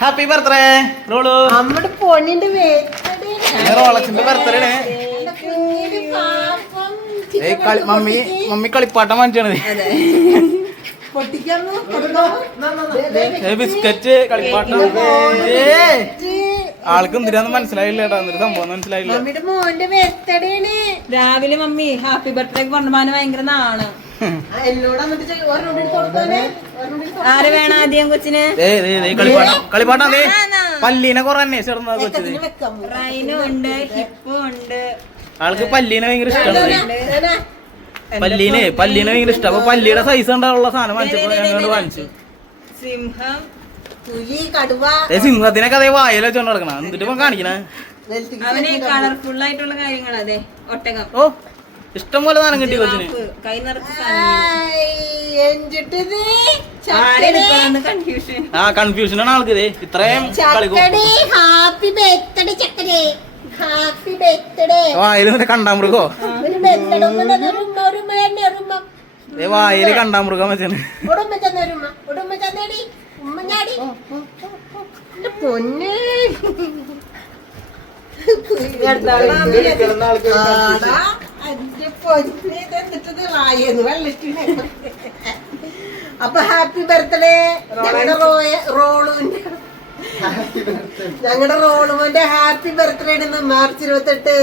Happy birthday role. നമ്മുടെ പൊന്നിന്റെ റോളക്സിന്റെ birthday mummy കളിപ്പാട്ടം വാങ്ങിച്ചാണ്. Biscuit കളിപ്പാട്ടം. ആൾക്ക് എന്തിനാന്ന് മനസ്സിലായില്ല കേട്ടോ. എന്തൊരു സംഭവം മനസ്സിലായില്ല. മോന്റെ ബർത്ത്ഡേ രാവിലെ മമ്മി ഹാപ്പി ബർത്ത്ഡേ കൊണ്ടുപോകാൻ ഭയങ്കര നാണ്. ആര് വേണം ആദ്യം കൊച്ചിന്? കളിപ്പാട്ടം അതെ പല്ലീനെ കുറെ അന്വേഷിച്ചിരുന്ന കൊച്ചിന്. റൈനും ഉണ്ട്, ഹിപ്പും ഉണ്ട്. ആൾക്ക് പല്ലീനെ ഭയങ്കര ഇഷ്ടമാണ്. പല്ലീനെ ഭയങ്കര ഇഷ്ടം. അപ്പൊ പല്ലിയുടെ സൈസ് ഉണ്ടാവുള്ള സാധനം വാങ്ങിച്ചപ്പോ ഞങ്ങൾ വാങ്ങിച്ചു. സിംഹം, സിംഹത്തിനൊക്കെ അതേ വായല വെച്ചോണ്ട് നടക്കണം. എന്നിട്ട് ഇപ്പൊ കാണിക്കണേ അവന് കളർഫുൾ ആയിട്ടുള്ള കാര്യങ്ങൾ. അതെ ഒട്ടകം. ഓ ഇഷ്ടം പോലെ സാധനം കിട്ടി കൊച്ചിന്. കൈ നിറച്ച് കൺഫ്യൂഷൻ. കൺഫ്യൂഷനാണ് ആൾക്ക്. ഇതേ ഇത്രയും ഹാപ്പി ബർത്ത്ഡേ ചക്കരേ, ഹാപ്പി ബർത്ത്ഡേ. വായല് കണ്ടാമൃഗോ വായല് കണ്ടാമൃഗം വെച്ചാണ്. പൊന്നെ അപ്പൊ ഹാപ്പി ബർത്ത്ഡേ ഞങ്ങളുടെ റോളുമോന്റെ ഹാപ്പി ബർത്ത്ഡേ മാർച്ച് 28.